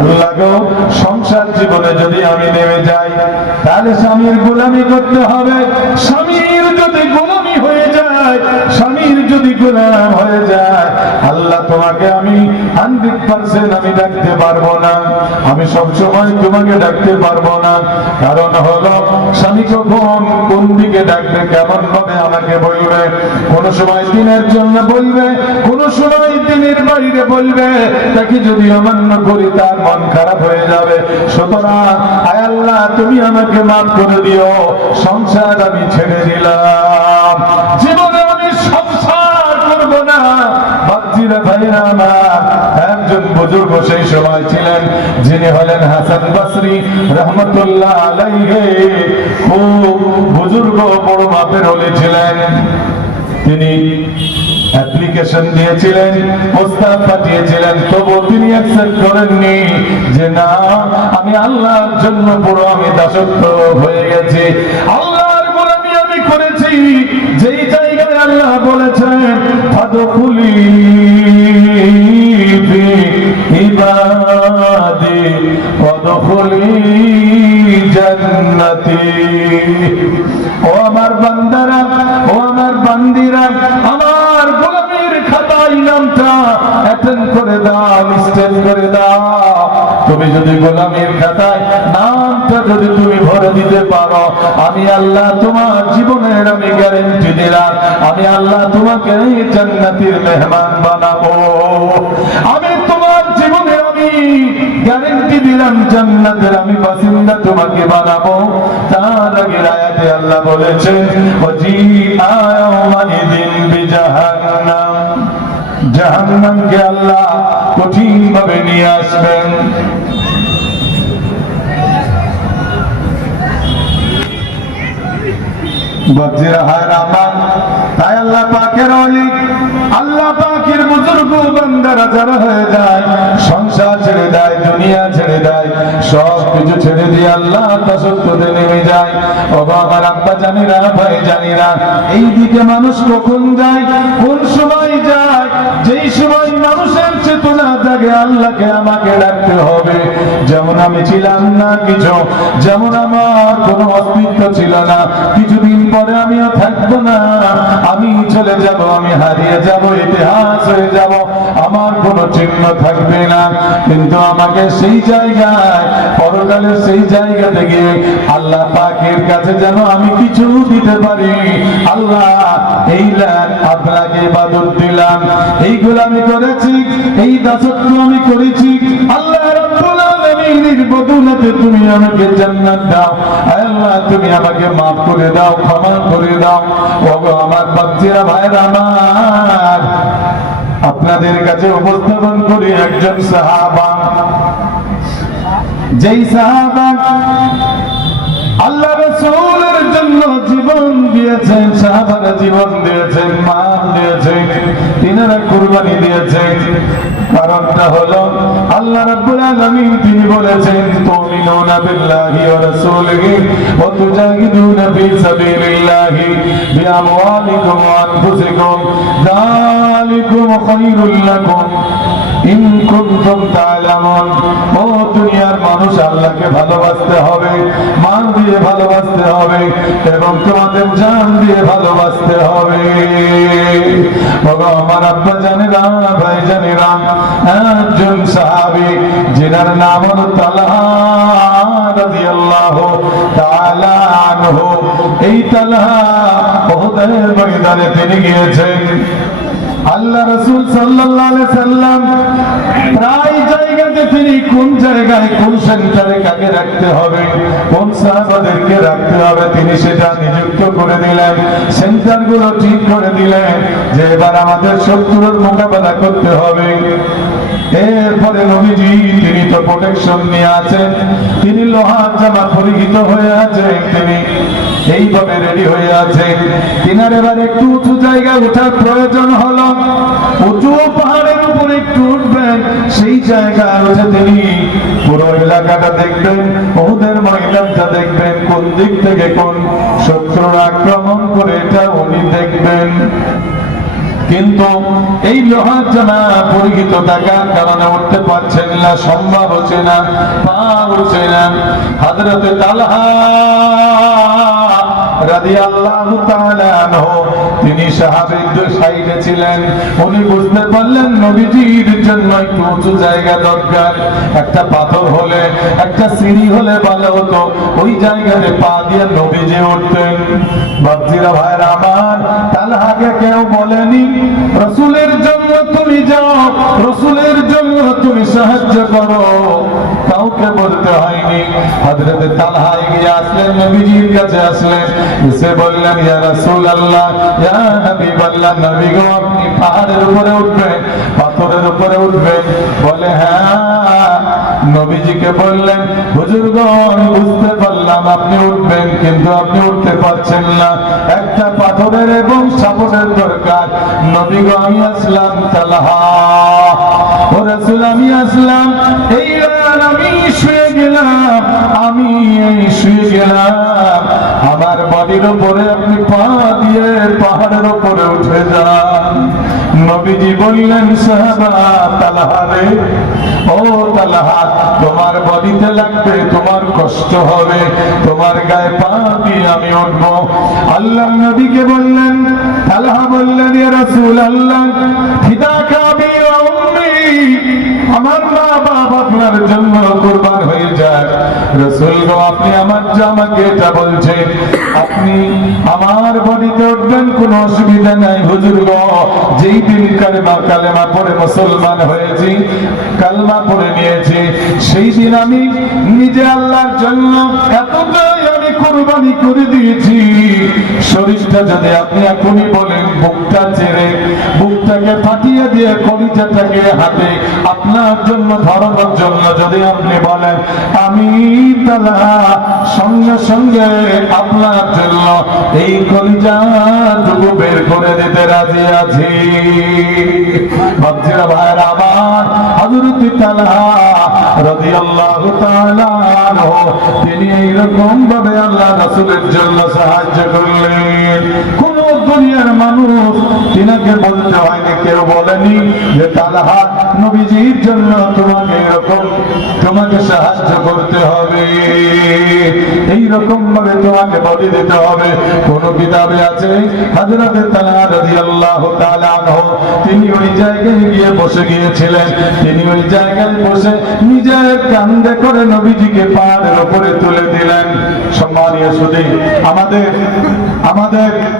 আল্লাহ গো, সংসার জীবনে যদি আমি নেমে যাই তাহলে স্বামীর গোলামি করতে হবে। স্বামীর যদি গোলামি হয়ে যায়, স্বামীর যদি গোলাম হয়ে যায়, আল্লাহ তোমাকে আমি 100% আমি ডাকতে পারবো না, আমি সবসময় তোমাকে ডাকতে পারবো না। কারণ হলো স্বামী কখন কোন দিকে ডাকবে, কেমন ভাবে আমাকে বলবে, কোন সময় দিনের জন্য বলবে, কোন সময় দিনের বাইরে বলবে, তাকে যদি অমান্য করি তার মন খারাপ হয়ে যাবে। সুতরাং আয় আল্লাহ তুমি আমাকে মাফ করে দিও, সংসার আমি ছেড়ে দিলাম, জীবনে আমি সংসার করব না। বাচ্চিরা ভাইরা আমার, একজন বুজুর্গ সেই সময় ছিলেন যিনি হলেন হাসান বসরি রহমতুল্লাহ আলাইহি, খুব বুজুর্গ বড় মাপের ওলি ছিলেন। তিনি অ্যাপ্লিকেশন দিয়েছিলেন, প্রস্তাব পাঠিয়েছিলেন, তবু তিনি অ্যাকসেপ্ট করেননি যে না, আমি আল্লাহর জন্য পুরো আমি দাসত্ব হয়ে গেছি, আল্লাহর গোলামি আমি করেছি। যেই জায়গায় আল্লাহ বলেছেন ফাদখুলি ফি ইবাদি ওয়াদখুলি জান্নাতি, ও আমার বান্দারা, ও আমার বান্দিরা, আমার গোলামীর খাতায় নামটা অ্যাটেন্ড করে দাও, লিস্টেড করে দাও। তুমি যদি গোলামীর খাতায় নামটা যদি তুমি ভরে দিতে পারো, আমি আল্লাহ তোমার জীবনের আমি গ্যারান্টি দিলাম, আমি আল্লাহ তোমাকে জান্নাতের মেহমান বানাবো। আমি তোমার জীবনের আমি গ্যারান্টি দিলাম, জান্নাতের আমি বাসিন্দা তোমাকে বানাবো। তার আগে আয়াতে আল্লাহ বলেছেন ওয়াজিআ ইয়াওমাইযিন বিজাহান্নাম, জাহান্নামকে আল্লাহ কঠিন ভাবে নিয়ে আসবেন। বাচ্চারা হায় রামান, তাই আল্লাহ পাকের ওলি, আল্লাহ পাকের বুজুর্গ বান্দারা যারা হয়ে যায়, সংসার ছেড়ে দেয়, দুনিয়া ছেড়ে দেয়, সব কিছু ছেড়ে দিয়ে আল্লাহ দাসত্বতে নেমে যায়। ও আমার আব্বা জানিরা, ভাই জানিরা, এই দিকে মানুষ কখন যায়, কোন সময় যায়, যেই সময় মানুষের চেতনা জাগে আল্লাহকে আমাকে ডাকতে হবে। যেমন আমি ছিলাম না কিছু, যেমন আমার কোনো অস্তিত্ব ছিল না, কিছুদিন পরে আমিও থাকবো না, আমি চলে যাব, আমি হারিয়ে যাব, ইতিহাস হয়ে যাব, আমার কোনো চিহ্ন থাকবে না। কিন্তু আমাকে সেই জায়গায়, পরকালের সেই জায়গা থেকে আল্লাহ পাকের কাছে যেন আমি কিছু দিতে পারি। আল্লাহ এই আপনাকে ইবাদত দিলাম, এইগুলো আমি করেছি, এই দাসত্ব আমি করেছি, আল্লাহ রাব্বুল আলামিনের বদৌলতে তুমি আমাকে জান্নাত দাও। আল্লাহ তুমি আমাকে মাফ করে দাও, ক্ষমা করে দাও। ওগো আমার বাচ্চারা, ভাইরা আমার, আপনাদের কাছে উপস্থাপন করি একজন সাহাবা, যেই সাহাবা আল্লাহ রাসূলের জন্য জীবন দিয়েছেন, সাহাবারা জীবন দিয়েছেন, মান দিয়েছেন, তিনারা কুরবানি দিয়েছেন। কারণটা হলো আল্লাহ রাব্বুল আলামিন তিনি বলেছেন তুমিনুনা বিল্লাহি ওয়া রাসূলিহি ওয়া তুজাহিদুনা ফি সাবিলিল্লাহি বিআমওয়ালিকুম ওয়া আনফুসিকুম যালিকুম খায়রুল লাকুম ইন কুনতুম তা'লামুন। ও দুনিয়ার মানুষ, আল্লাহকে ভালোবাসতে হবে, মান দিয়ে ভালোবাসতে হবে, এবং তোমাদের জান দিয়ে ভালোবাসতে হবে। বাবা আমার আব্বা জানেরা, ভাই জানেরা, একজন সাহাবী যিনার নাম হলো তালহা রাদিয়াল্লাহু তাআলা আনহু। এই তালহা উহুদের ময়দানে তিনি গিয়েছেন। আল্লাহ রাসূল সাল্লাল্লাহু আলাইহি সাল্লাম প্রায় জায়গাতে তিনি কোন জায়গায়, কোন সেন্টারে কাকে রাখতে হবে, কোন সাহাবাদেরকে রাখতে হবে, তিনি সেটা নিযুক্ত করে দিলেন, সেন্টারগুলো ঠিক করে দিলেন যে এবার আমাদের শত্রুর মোকাবেলা করতে হবে। এরপরে নবীজি তিনি তো প্রোটেকশন নিয়ে আছেন, তিনি লোহার জামা পরিহিত হয়ে আছেন, তিনি এইভাবে রেডি হয়ে আছে। তিনার এবার একটু উঁচু জায়গায় ওঠার প্রয়োজন হলো, উঁচু পাহাড়ের উপরে একটু উঠবেন, সেই জায়গায় উঠে তিনি পুরো এলাকাটা দেখবেন, ওদের ময়দানটা দেখবেন, কোন দিক থেকে কোন শত্রুর আক্রমণ করে এটা উনি দেখবেন। কিন্তু এই লোহার জামা পরিহিত থাকার কারণে উঠতে পারছেন না, সম্ভব হচ্ছে না, পা উঠছে না। হযরতে তালহা রাদিয়াল্লাহু তাআলা আনহু তিনি সাহাবীদের সাইডে ছিলেন। উনি বুঝতে পারলেন নবীজির জন্য একটু উঁচু জায়গা দরকার, একটা পাথর হলে, একটা সিঁড়ি হলে ভালো হতো, ওই জায়গাতে পা দিয়ে নবীজি উঠতেন। বাপজিরা ভাইরা আমার, তালহাকে কেউ বলেনি রাসূলের জন্য তুমি যাও, রাসূলের জন্য তুমি সাহায্য করো, কাউকে বলতে হয়নি। হযরতে তালহা এগিয়ে আসলেন, নবীজির কাছে আসলেন, এসে বললেন ইয়া রাসূলুল্লাহ, ইয়া হাবিবাল্লাহ, নবী গো আপনি পাহাড়ের উপরে উঠবেন, পাথরের উপরে উঠবেন? বলে হ্যাঁ। নবীজিকে বললেন হুজুর গো আমি বুঝতে পারলাম আপনি উঠবেন, কিন্তু আপনি উঠতে পারছেন না, একটা পাথরের এবং সাপোর্টের দরকার। নবী গো আমি আসলাম তালহা, ও রাসূল আমি আসলাম, এই আমি শুয়ে গেলাম, আমি এই শুয়ে গেলাম, আমার বডির উপরে আপনি পা দিয়ে পাহাড়ের উপরে উঠে যান। নবীজি বললেন সাহাবা তালহা রে, ও তালহা তোমার বডিতে লাগবে, তোমার কষ্ট হবে, তোমার গায়ে পা দিয়ে আমি উঠবো। আল্লাহ নবীকে বললেন, তালহা বললেন ইয়া রাসূলুল্লাহ ফিদাকা বি ওয়া উম্মি, আমার মা বাপ আপনার জন্য কুরবান হয়ে যায়। রাসূল গো আপনি আমাকে এটা বলছেন, আপনি আমার বডিতে উঠবেন, কোনো অসুবিধা নাই। হুজুর গো যেই দিন কালেমা পড়ে মুসলমান হয়েছি, কালমা পড়ে নিয়েছি, সেই দিন আমি নিজে আল্লাহর জন্য এতটাই আমি কুরবানি করে দিয়েছি, শরীরটা যদি আপনি এখনই বলেন বুকটা ছেড়ে, বুকটাকে ফাটিয়ে দিয়ে কলিজাটাকে হাতে আপনার জন্য ধরানোর জন্য যদি আপনি বলেন, আমি তালহা সঙ্গে সঙ্গে আপনার জন্য এই কলিজাটুকু বের করে দিতে রাজি আছি। বাপজিরা ভাইরা আমার, হযরত তালহা রাদিয়াল্লাহু তাআলা আনহু তিনি এইরকম ভাবে আল্লাহ রাসূলের জন্য সাহায্য করলেন। কোন দুনিয়ার মানুষ তিনাকে বলতে হয়নি, কেউ বলেনি যে তালহা নবীজির জন্য তোমাকে সাহায্য করতে হবে, এইরকম ভাবে তোমাকে বলি দিতে হবে। কোন কিতাবে আছে হযরত তালহা রাদিয়াল্লাহু তাআলা আনহু তিনি ওই জায়গায় গিয়ে বসে গিয়েছিলেন, তিনি ওই জায়গায় বসে নিজের কাঁধে করে নবীজিকে পাহাড়ের উপরে তুলে দিলেন। সম্মানীয় সুধী, আমাদের